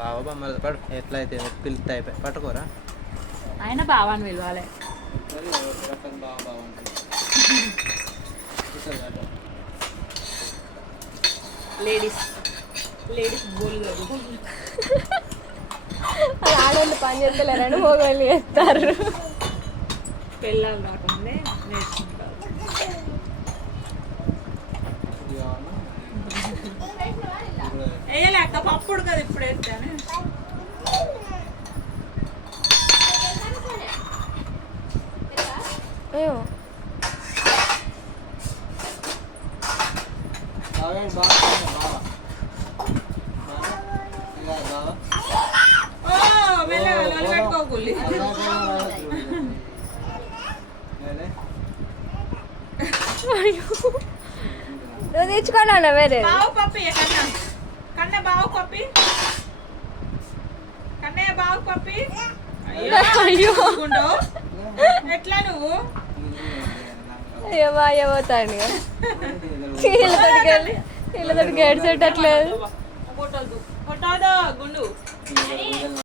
బావ బొమ్మలు పడు ఎట్లయితే పిలిస్తే అయిపోయి పట్టుకోరా ఆయన బావాని పిలవాలి బావ బావ లేడీస్ లేడీస్ గోల్ అది ఆడవాళ్ళు పని చేస్తలేరని మగవాళ్ళు చేస్తారు. పిల్లలు రాకుండే నేర్చుకుంటారు. వేయలేక పప్పుడు కదా ఇప్పుడు వేస్తాను. ఏమో పెట్టుకోకూలి నువ్వు తెచ్చుకోండి అన్న వేరే బావు పప్పి కన్నా కన్న బావు పప్పి కన్నయ్య బావు పప్పి అయ్యో ఎట్లా నువ్వు అయ్యో అయ్యో పోతాను వీళ్ళతోటి గేట్ సెట్ అట్లేదు గుండు